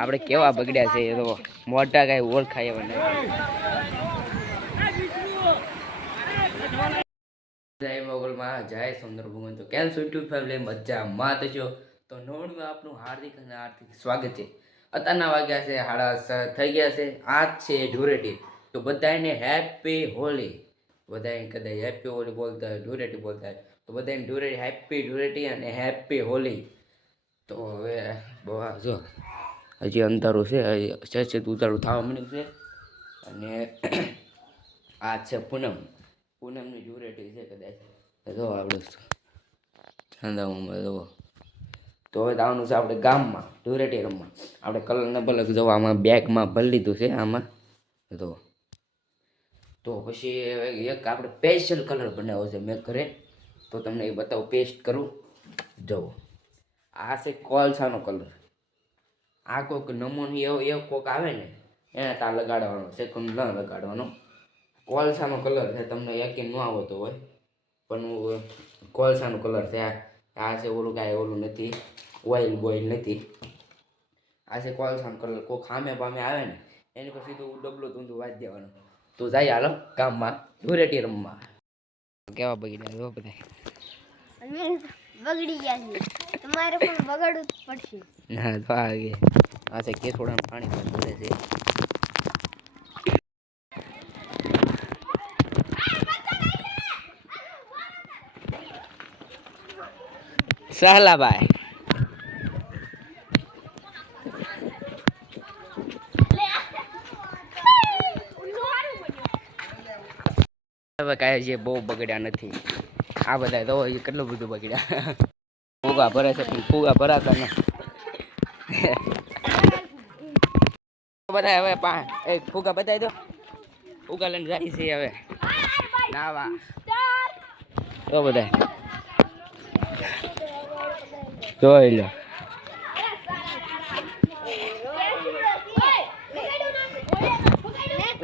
આપણે કેવા બગડ્યા છે એ તો મોટા કઈ ઓળખાય એવા નહીં. જય મોગલમાં જય સુંદર ભગવાન. તો કેમ યુટ્યુબ ફેમિલી મજામાં થશો? તો નવડમાં આપનું હાર્દિક અને હાર્દિક સ્વાગત છે. અત્યારના વાગ્યા છે 6:30 થઈ ગયા છે. આજ છે ધૂળેટી. તો બધાને હેપી હોલી. બધાને કદાચ હેપી હોલી બોલતા હોય, ધૂળેટી બોલતા હોય, તો બધાને ધૂળેટી હેપી ધૂળેટી અને હેપી હોલી. તો હવે જો હજી અંધારું છે, હજી ઉતારું થવા મળ્યું છે. અને આ છે પૂનમની ધૂળેટી છે કદાચ. જો આપણે ચાંદામાં જુઓ. તો હવે આવવાનું છે આપણે ગામમાં ધૂળેટી રમવા. આપણે કલરને બલક જો આમાં બેગમાં ભરી લીધું છે આમાં તો. તો પછી એક આપણે સ્પેશિયલ કલર બનાવ્યો છે મેં ઘરે. તો તમને એ બતાવું, પેસ્ટ કરું. જુઓ, આ છે કોલસાનો કલર. આ કોઈક નમૂની એવો કોઈક આવે ને એને ત્યાં લગાડવાનો છે, ન લગાડવાનો. કોલસાનો કલર છે, તમને યકીન ન આવતો હોય પણ કોલસાનો કલર છે. આ છે ઓલું કાંઈ ઓલું નથી, ઓઇલ બોઇલ નથી. આ છે કોલસાનો કલર. કોઈ ખામે પામે આવે ને એની પર સીધું ડબલું ઊંધું વાંચી દેવાનું. તો જાય હાલો ગામમાં ધૂળેટી રમવા. કેવા બગડ્યા જો બધા બગડી ગયા છે, તમારે પણ બગાડવું પડશે. ના તો આ છે કેસોડાનું પાણી પણ ભરે છે. સહલાભાઈ હવે કાંઈ જે બહુ બગડ્યા નથી. આ બધા તો કેટલું બધું બગડ્યા. ફુગા ભરે છે પણ ફુગા ભરાતા ને બધા હવે ફુગા બતાવી દો. ફુગા લઈને જાય છે હવે નાવા. તો બધા જોઈ લો.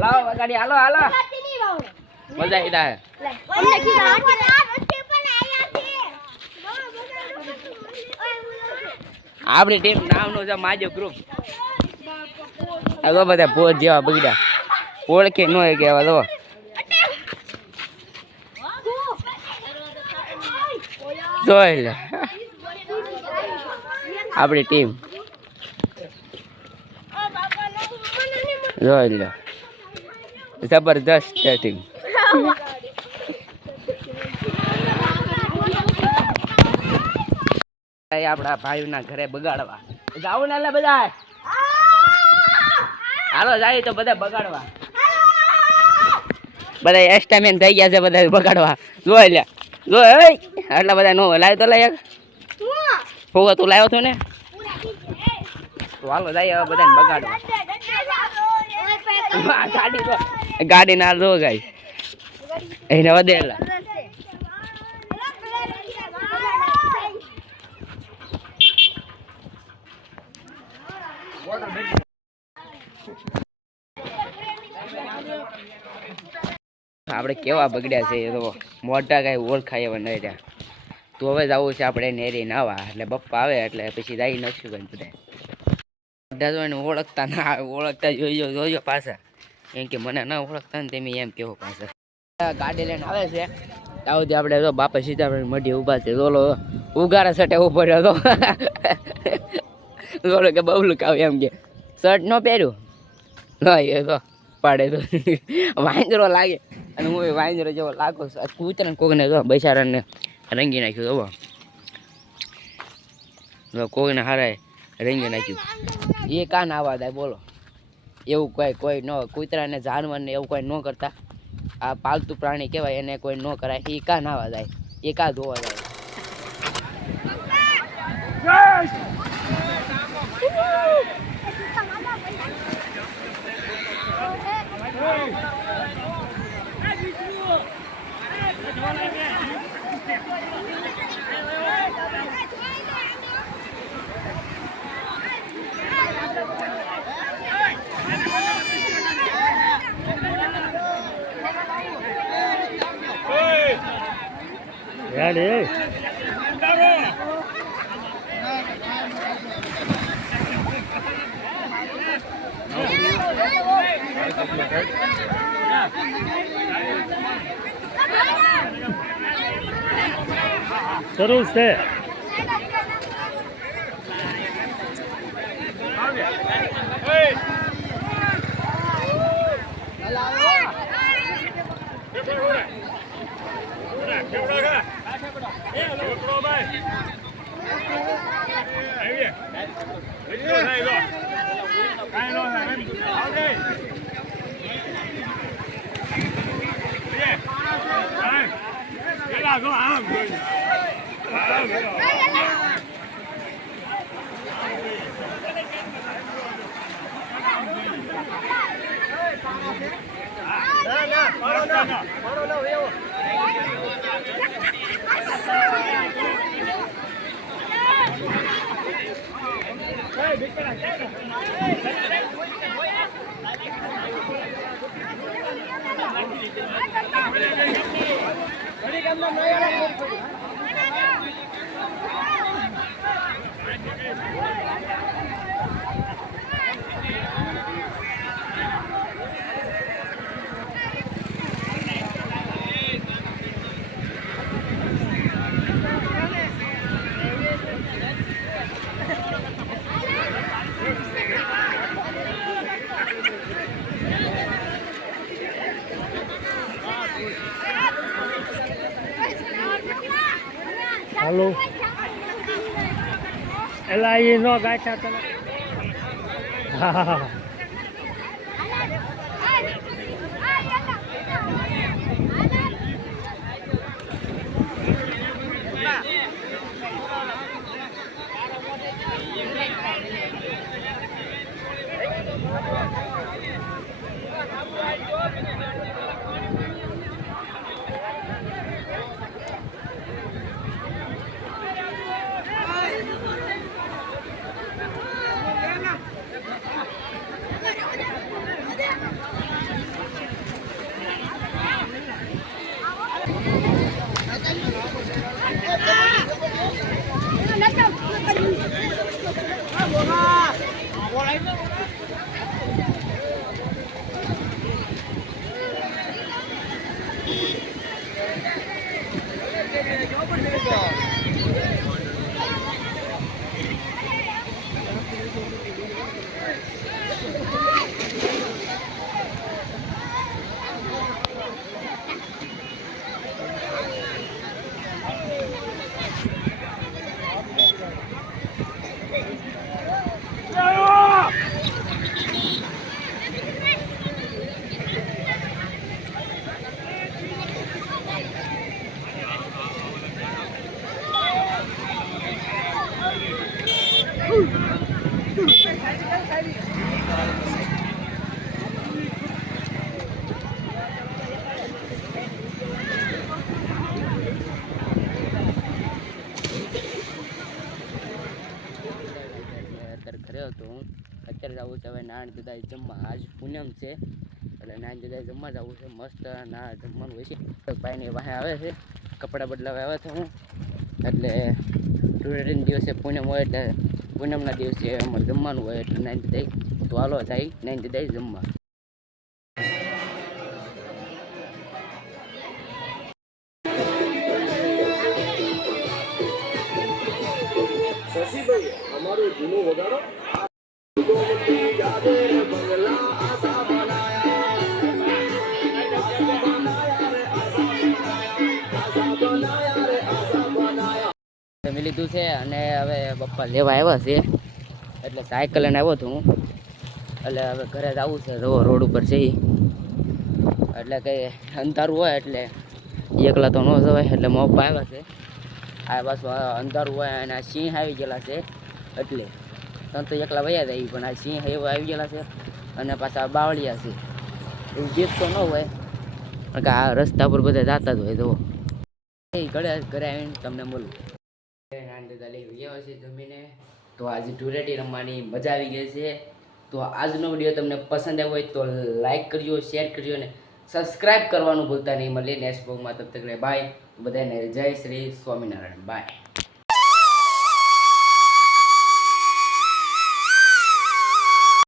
લાવો ગાડી, હાલો હાલો, મજા આવી જાય. આપણી ટીમ નામનું છે માજો ગ્રુપ. આ બધા પોત જેવા બગડ્યા, ઓળખે ન હોય કેવા. તો જોઈ લે આપણી ટીમ, જોઈ લો જબરદસ્ત ટીમ. આપણા ભાઈના ઘરે બગાડવા જાવું ને બધા. હાલો જાય તો બધા બગાડવા. બધા એસ્ટામેન થઈ ગયા છે બધા બગાડવા. જોઈ લે જો આટલા બધા નો લાવ્યો તો લાય ફોગો તું લાવ્યો છો ને. તો હાલો જાય હવે બધાને બગાડવા. ગાડી ના જો ગાય એને વધેલા. આપણે કેવા બગડ્યા છે એ તો મોટા કઈ ઓળખાય એવા નહીં રહ્યા. તો હવે જવું છે આપણે નેરી નાવા. એટલે બપ્પા આવે એટલે પછી જાય નશું કઈ બધા. બધા જો એને ઓળખતા ના ઓળખતા જોઈજો પાછા. કેમ કે મને ના ઓળખતા ને તેમ એમ કેવો પાછા. ગાડી લઈને આવે છે તાવથી આપણે જો બાપા સીધા મઢી ઊભા છે. ઓલો ઉગારા સટે ઉભો રહ્યો તો ઓલો કે બબલું કાવ એમ કે શર્ટ ન પહેર્યું ન એ તો પાડે તો વાંદરો લાગે. અને હું વાંદરો જેવો લાગો કૂતરાને કોકને જો બૈસારાને રંગી નાખ્યું. જો કોઈને હારાય રંગી નાખ્યું. એ કાન આવા થાય બોલો. એવું કોઈ ન કૂતરાને જાનવરને એવું કોઈ ન કરતા. આ પાલતુ પ્રાણી કહેવાય, એને કોઈ ન કરાય. એ કાન આવા જાય, એ કા ધોવા જાય. Ready? શરૂ છે. હાલો એલા એ નો ગાંઠા તમે. હા અત્યારે ઘરે હતો હું. અત્યારે જવું છે હવે નાન જુદાઈ જમવા. આજ પૂનમ છે એટલે નાન જુદાઈ જમવા જવું છે. મસ્ત ના જમવાનું હોય છે. ભાઈની વાહે આવે છે, કપડાં બદલાવા આવ્યા છે હું. એટલે ધૂળેટીના દિવસે પૂનમ હોય એટલે પૂનમના દિવસે અમારે જમવાનું હોય એટલે નાન જુદાઈ તો હાલો જાય નાન જુદાઈ જમવા. શશીભાઈ અમારું જૂનું વગાડો. જમી લીધું છે અને હવે પપ્પા લેવા આવ્યા છે એટલે સાયકલ લઈને આવ્યો હતો હું. એટલે હવે ઘરે જ આવું છે. રોડ ઉપર છે એટલે કંઈ અંધારું હોય એટલે એકલા તો ન જવાય એટલે મારા પપ્પા આવ્યા છે. આ પાછું અંધારું હોય અને આ સિંહ આવી ગયેલા છે એટલે તને તો એકલા વયા જાય પણ આ સિંહ એવા આવી ગયેલા છે અને પાછા બાવળિયા છે. એવું બીક તો ન હોય કારણ કે આ રસ્તા પર બધા જતા જ હોય. તો એ ઘરે આવીને તમને બોલું નાન દાદા લઈ ગયા છે જમીને. તો આજે ધૂળેટી રમવાની મજા આવી ગઈ છે. તો આજનો વિડીયો તમને પસંદ આવ્યો હોય તો લાઈક કરજો, શેર કરજો અને સબસ્ક્રાઈબ કરવાનું ભૂલતા નહીં. મળીએ નેક્સ્ટ બ્લોગમાં. તબ તક બાય. બધાને જય શ્રી સ્વામિનારાયણ. બાય.